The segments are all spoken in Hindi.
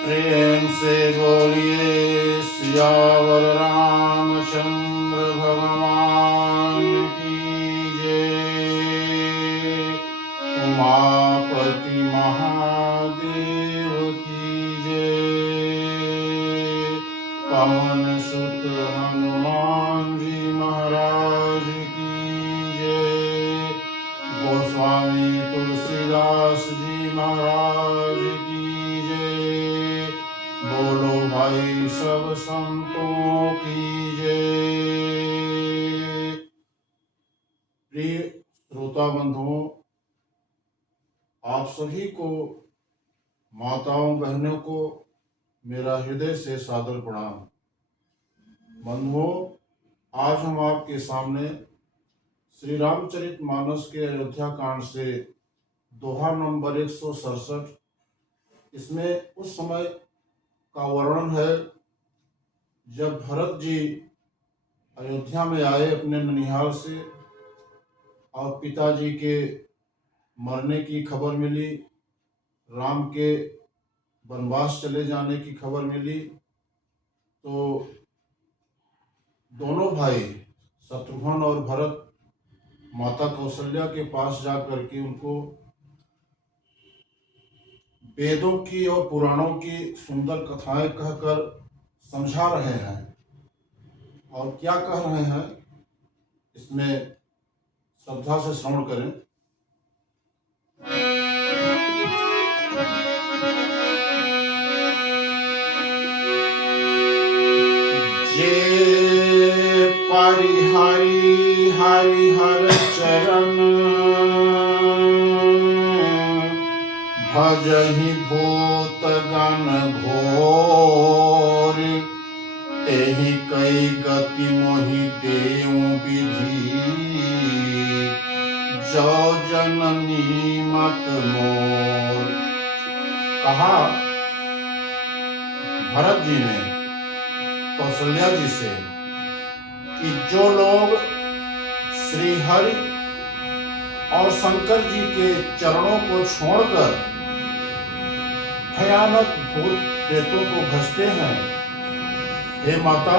प्रेम से बोलिए सियावर रामचंद्र भगवान की जय। उमापति महादेव की जय। पवन सुत हनुमान जी महाराज की जय। गोस्वामी तुलसीदास जी महाराज की जय। बोलो भाई सब संतों की जय। प्रिय श्रोता बंधुओं, आप सभी को, माताओं बहनों को मेरा हृदय से सादर प्रणाम। बंधुओं, आज हम आपके सामने श्री रामचरितमानस के अयोध्या कांड से दोहा नंबर 167, इसमें उस समय का वर्णन है जब भरत जी अयोध्या में आए अपने ननिहाल से और पिताजी के मरने की खबर मिली, राम के वनवास चले जाने की खबर मिली, तो दोनों भाई शत्रुघ्न और भरत माता कौशल्या के पास जाकर के उनको वेदों की और पुराणों की सुंदर कथाएं कहकर समझा रहे हैं। और क्या कह रहे हैं, इसमें श्रद्धा से श्रवण करें। जे परिहरि हरिहर चरण भजहि भूत गण घोर तेहि कई गति मोहि देउ विधि जो जननी मत मोर। कहा भरत जी ने कौशल्या जी से कि जो लोग श्री हरि और शंकर जी के चरणों को छोड़कर भयानक भूत प्रेतों को भजते हैं, हे माता,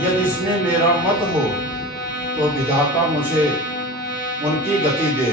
यदि इसमें मेरा मत हो तो विधाता मुझे उनकी गति दे।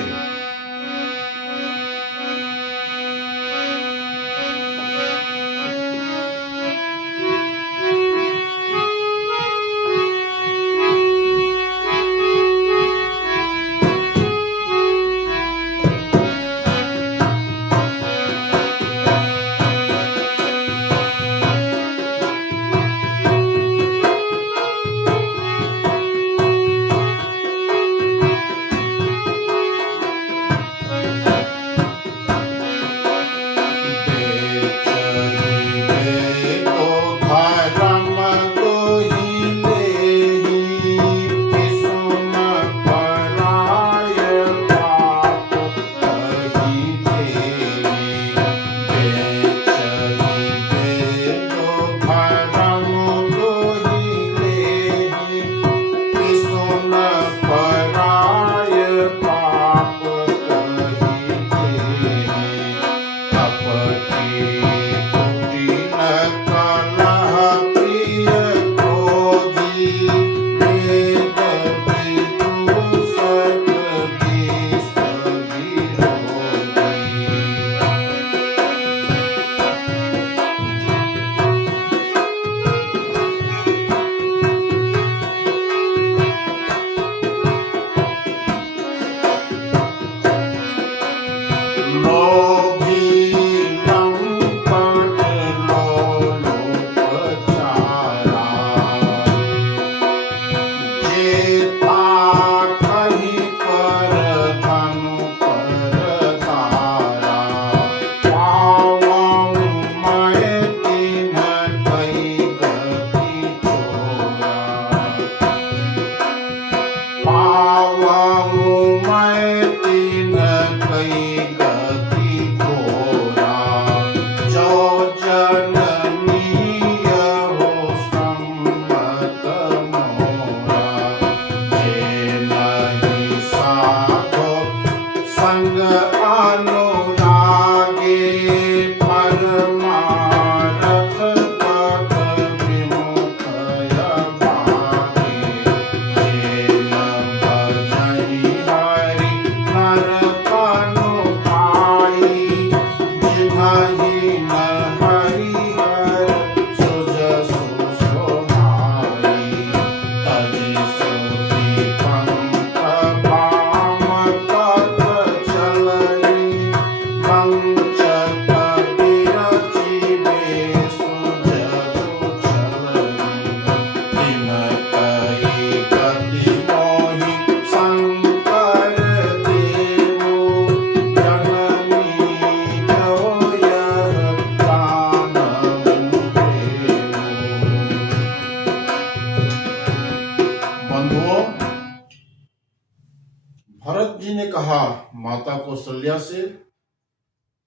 कहा माता कौशल्या से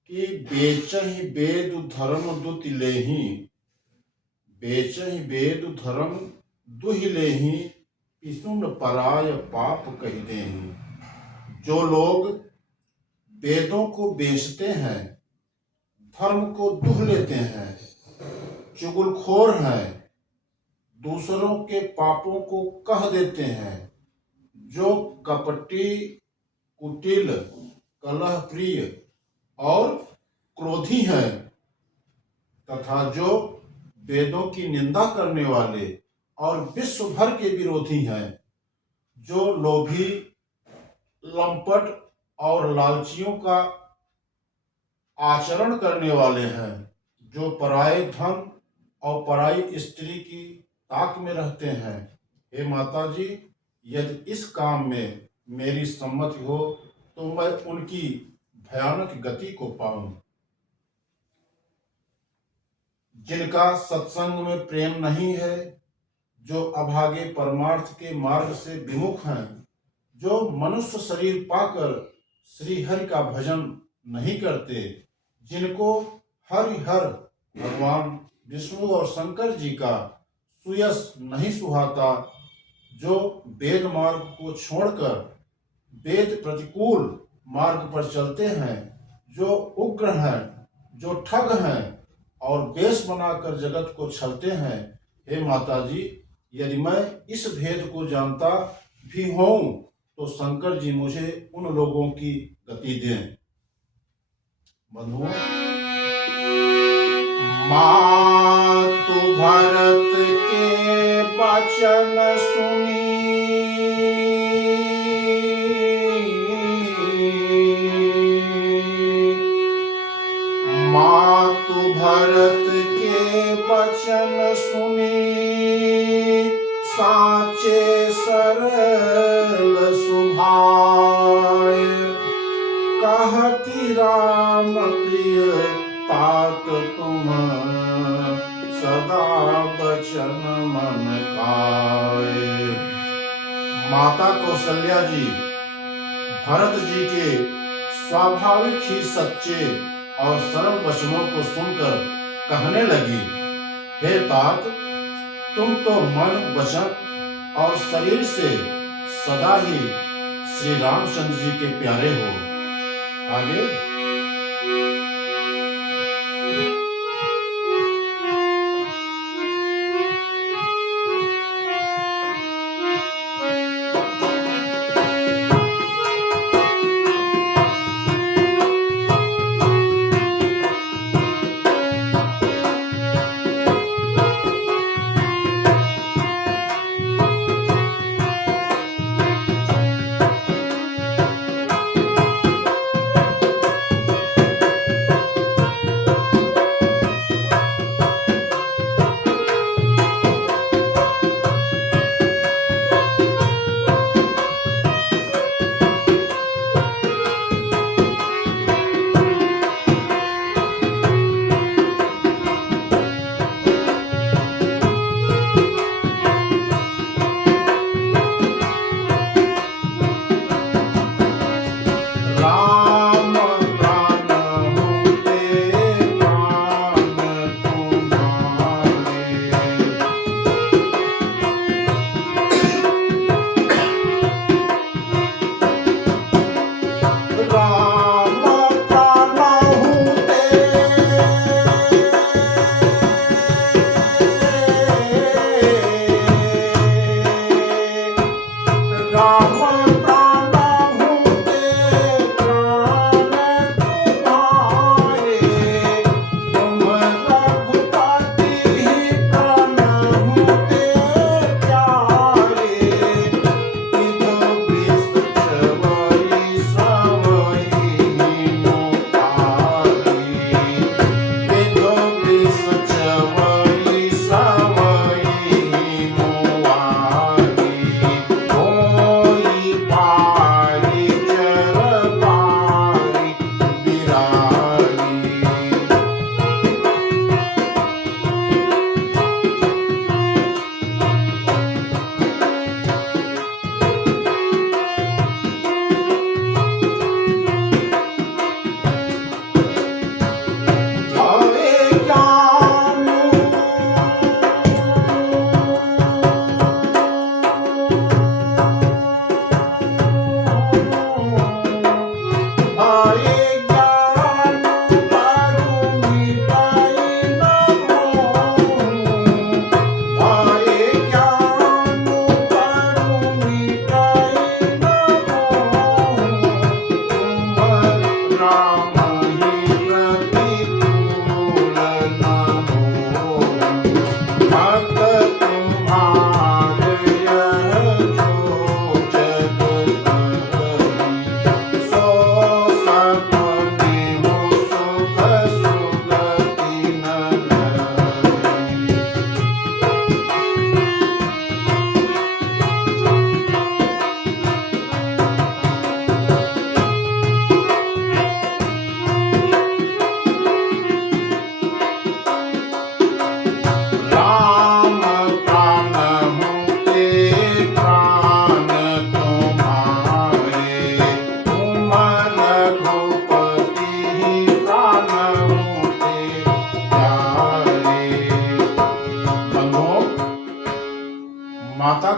कि बेचहि वेद धर्म दुति लेहि, बेचहि वेद धर्म दुहि लेहि, पिसुन पराय पाप कहि देहि। जो लोग वेदों को बेचते हैं, धर्म को दुह लेते हैं, चुगलखोर हैं, दूसरों के पापों को कह देते हैं, जो कपटी, कुटिल, कलह प्रिय और क्रोधी हैं, तथा जो वेदों की निंदा करने वाले और विश्व भर के विरोधी हैं, जो लोभी, लंपट और लालचियों का आचरण करने वाले हैं, जो पराये धन और पराई स्त्री की ताक में रहते हैं। हे माता जी, यदि इस काम में मेरी सम्मति हो तो मैं उनकी भयानक गति को पाऊं। जिनका सत्संग में प्रेम नहीं है, जो अभागे परमार्थ के मार्ग से विमुख हैं, जो मनुष्य शरीर पाकर श्री हरि का भजन नहीं करते, जिनको हरिहर भगवान विष्णु और शंकर जी का सुयश नहीं सुहाता, जो वेद मार्ग को छोड़कर वेद प्रतिकूल मार्ग पर चलते हैं, जो उग्र हैं, जो ठग हैं और वेश बनाकर जगत को छलते हैं। हे माता जी, यदि मैं इस भेद को जानता भी हूं तो शंकर जी मुझे उन लोगों की गति दें। बंधुओं, मातु भरत के वचन सुनी, मातु भरत के वचन सुनी, साचे सरल सुभाय, कहती राम प्रिय तात तुम, सदा बचन मन खाए। माता कौशल्या जी भरत जी के स्वाभाविक ही सच्चे और सरल वचनों को सुनकर कहने लगी, हे तात, तुम तो मन, वचन और शरीर से सदा ही श्री रामचंद्र जी के प्यारे हो। आगे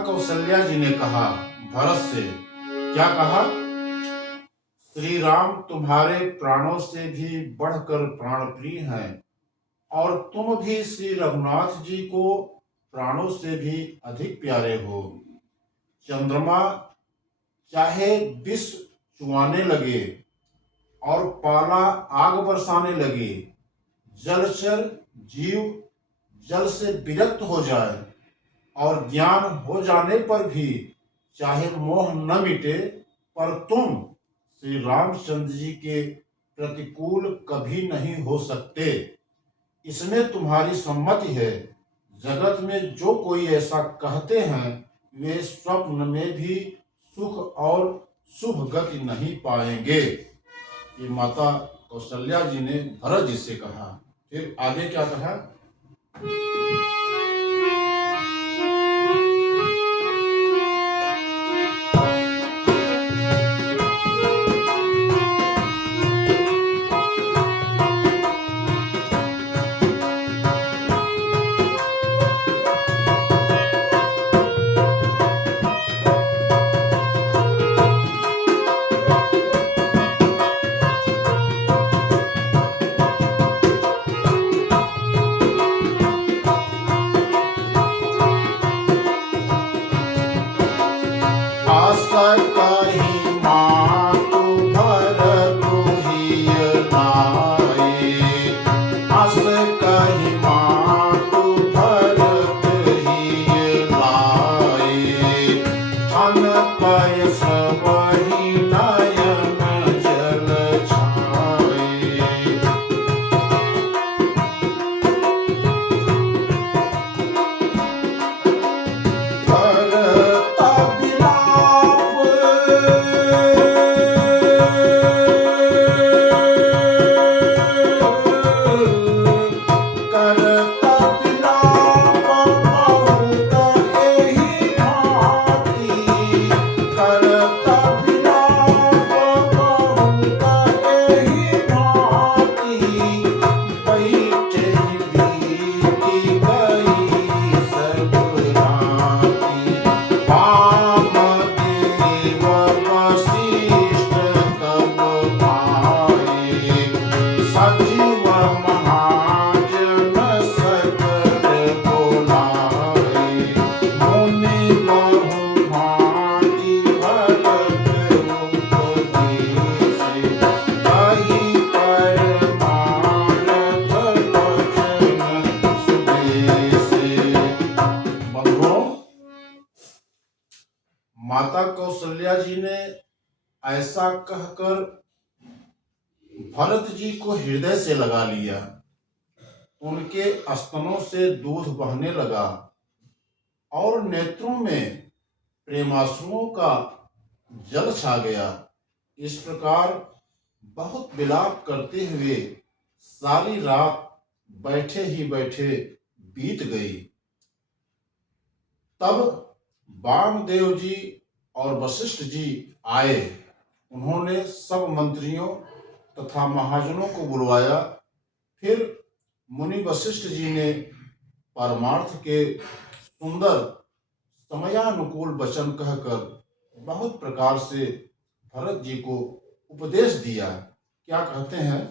कौशल्या जी ने कहा भरत से, क्या कहा? श्री राम तुम्हारे प्राणों से भी बढ़कर प्राण प्रिय हैं और तुम भी श्री रघुनाथ जी को प्राणों से भी अधिक प्यारे हो। चंद्रमा चाहे विष चुआने लगे और पाला आग बरसाने लगे, जलचर जीव जल से विरक्त हो जाए और ज्ञान हो जाने पर भी चाहे मोह न मिटे, पर तुम श्री रामचंद्र जी के प्रतिकूल कभी नहीं हो सकते। इसमें तुम्हारी सम्मति है। जगत में जो कोई ऐसा कहते हैं वे स्वप्न में भी सुख और शुभ गति नहीं पाएंगे। ये माता कौशल्या जी ने भरत जी से कहा। फिर आगे क्या कहा? माता कौशल्या जी ने ऐसा कहकर भरत जी को हृदय से लगा लिया। उनके स्तनों से दूध बहने लगा और नेत्रों में प्रेमाश्रुओं का जल छा गया। इस प्रकार बहुत विलाप करते हुए सारी रात बैठे ही बैठे बीत गई। तब वामदेव जी और वशिष्ठ जी आए। उन्होंने सब मंत्रियों तथा महाजनों को बुलवाया। फिर मुनि वशिष्ठ जी ने परमार्थ के सुंदर समयानुकूल वचन कहकर बहुत प्रकार से भरत जी को उपदेश दिया। क्या कहते हैं?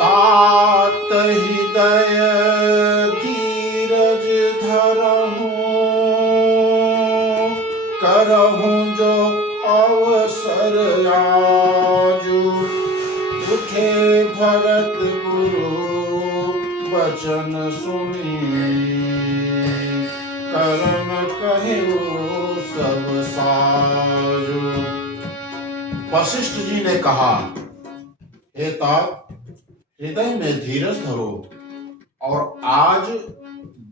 तात हृदय धीरज धरहूं, करहूं जो अवसर आजू। उठे भरत गुरु वचन सुनी, करन कहियो सब साजू। वशिष्ठ जी ने कहा, हे तात, हृदय में धीरज धरो और आज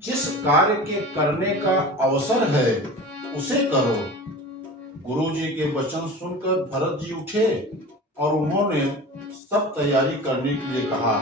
जिस कार्य के करने का अवसर है उसे करो। गुरु जी के वचन सुनकर भरत जी उठे और उन्होंने सब तैयारी करने के लिए कहा।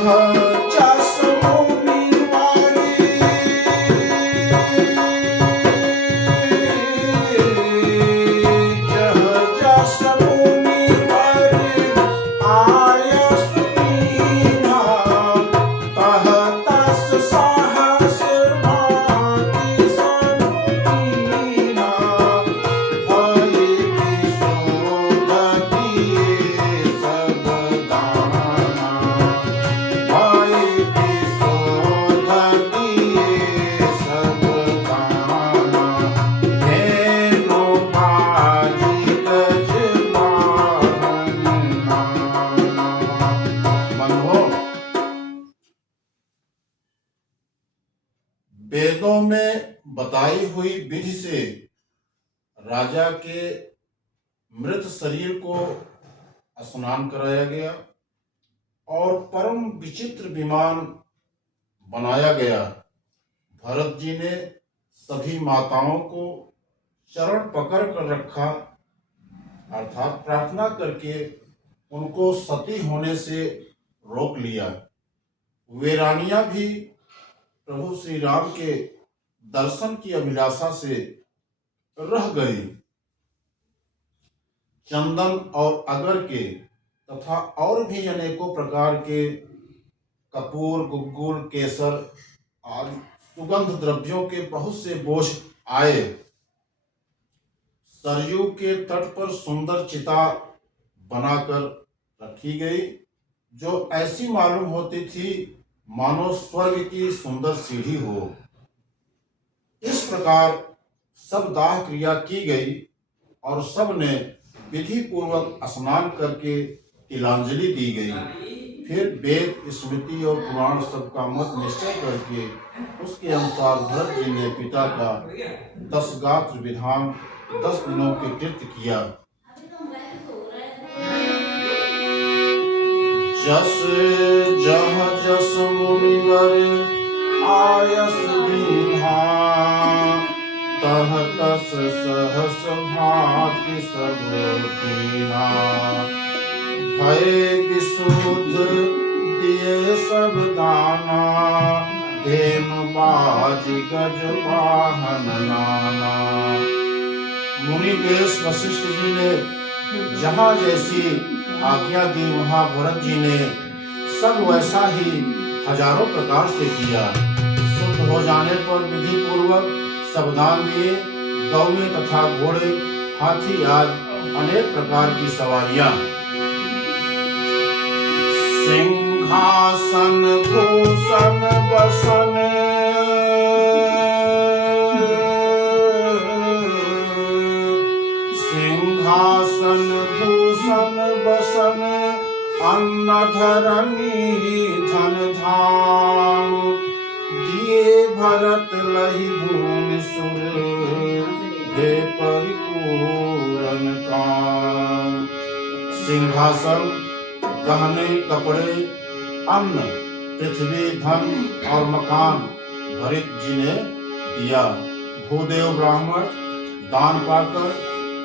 जस मुनिवरे जस मुनिवरे आयस दीन्हा तह तस सहस भांति सब कीन्हा भय विशोध किए सब दाना भय विशोध किए सब दाना धेनु बाजी गज वाहन नाना। मनों, वेदों में बताई हुई विधि से राजा के मृत शरीर को स्नान कराया गया और परम विचित्र विमान बनाया गया। भरत जी ने सभी माताओं को चरण पकड़ कर रखा, अर्थात प्रार्थना करके उनको सती होने से रोक लिया। वे रानियां भी प्रभु श्री राम के दर्शन की अभिलाषा से रह गई। चंदन और अगर के तथा और भी अनेकों प्रकार के कपूर, गुग्गुल, केसर आदि सुगंध द्रव्यों के बहुत से बोझ आए। सरयू के तट पर सुंदर चिता बनाकर रखी गई, जो ऐसी मालूम होती थी मानो स्वर्ग की सुंदर सीढ़ी हो। इस प्रकार सब दाह क्रिया की गई और सब ने विधि पूर्वक स्नान करके तिलांजलि दी गई। फिर वेद, स्मृति और पुराण सबका मत निश्चय करके उसके अनुसार भरत जी ने पिता का 10 गात्र विधान 10 दिनों के कृत्य किया। जस जह जस मुनिवर आयस दीन्हा तह तस सहस भांति सब कीन्हा भय विशुद्ध दिए सब दाना धेनु बाजी गज वाहन नाना। मुनि वेश वशिष्ठ जी ने जहाँ जैसी आज्ञा दी वहाँ भरत जी ने सब वैसा ही हजारों प्रकार से किया। शुद्ध हो जाने पर विधि पूर्वक सब दान दिए। गौएं तथा घोड़े, हाथी आदि अनेक प्रकार की सवारियां। सिंहासन भूषण बसन सिंहासन भूषण बसन अन्न धरनी धन धाम दिए भरत लहि भूमि सुर हे परिपूर्ण काम। सिंहासन, गहने, कपड़े, अन्न, पृथ्वी, धन और मकान भरत जी ने दिया। भूदेव ब्राह्मण दान पाकर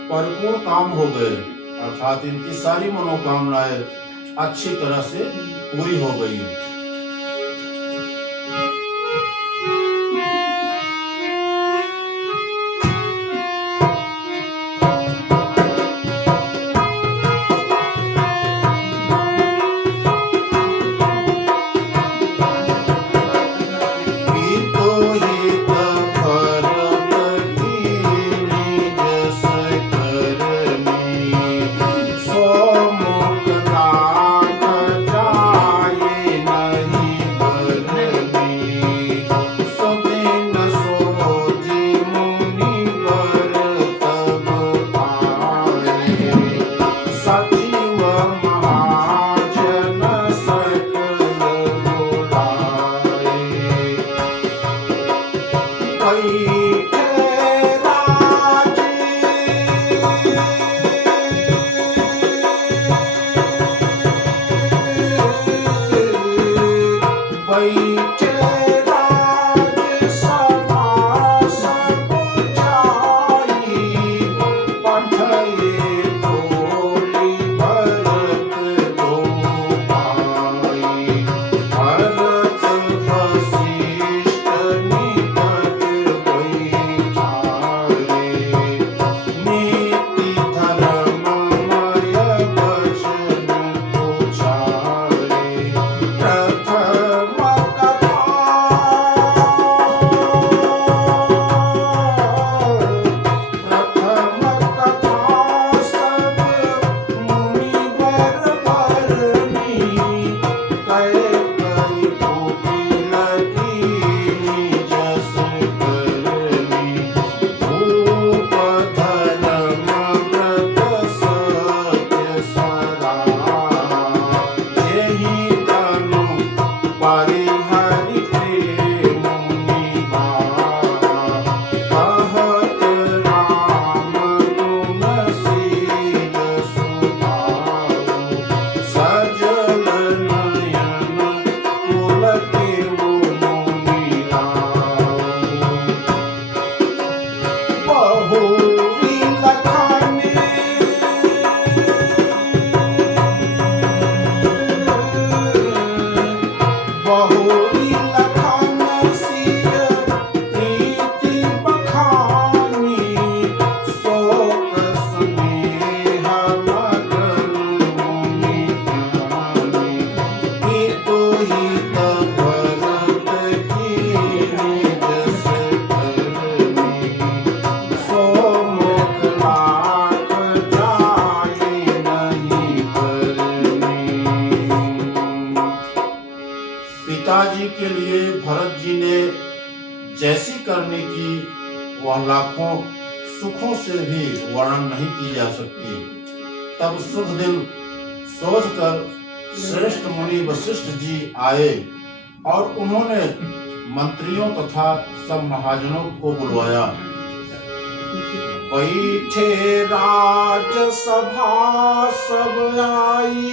परिपूर्ण काम हो गए, अर्थात इनकी सारी मनोकामनाएं अच्छी तरह से पूरी हो गई। परिहरि प्रेम निवारा, कहत राम गुण शील सुभाऊ, सजल नयन पुलकित मुनि लाऊ। बहुरी लखानी बहुरी लखान सिय प्रीति बखानी, शोक स्नेह मगन मुनि ज्ञानी, हितो हित भरत कीन्ही जस करनी, सो मुख लाख जाय नहीं करनी। पिताजी के लिए भरत जी ने जैसी करनी की वह लाखों सुखों से भी वर्णन नहीं की जा सकती। तब शुभ दिन सोचकर श्रेष्ठ मुनि वशिष्ठ जी आए और उन्होंने मंत्रियों तथा सब महाजनों को बुलवाया। बैठे राज सभा सब आई,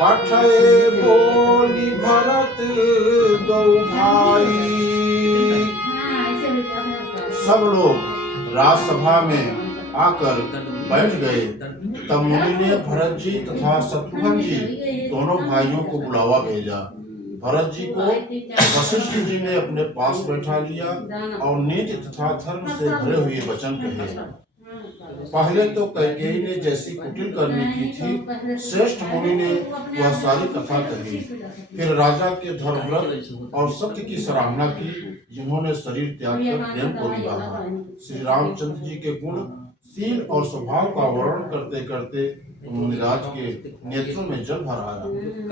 पठे बोली भरत दो भाई। सब लोग राजसभा में आकर बैठ गए। तब मुनि ने भरत जी तथा शत्रुघ्न जी दोनों भाइयों को बुलावा भेजा। भरत जी को वशिष्ठ जी ने अपने पास बैठा लिया और नीति तथा धर्म से भरे हुए वचन कहे। पहले तो कैकेयी ने जैसी कुटिल करनी की थी, श्रेष्ठ मुनि ने वह सारी कथा कही। फिर राजा के धर्मव्रत और सत्य की सराहना की, जिन्होंने शरीर त्याग कर प्रेम को निभाया। श्री रामचंद्र जी के गुण, शील और स्वभाव का वर्णन करते करते मुनिराज के नेत्रों में जल भर आया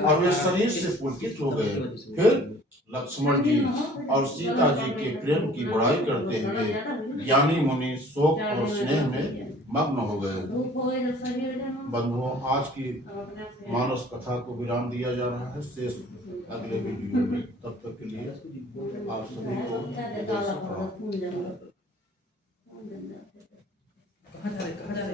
और वे शरीर से पुलकित हो गए। फिर लक्ष्मण जी और सीता जी के प्रेम की बड़ाई करते हुए ज्ञानी मुनि शोक और स्नेह में मग्न हो गए। बंधुओं, आज की मानस कथा को विराम दिया जा रहा है। शेष अगले वीडियो में। तब तक के लिए आप सभी को विदाई से प्रणाम। कहाँ जा रहे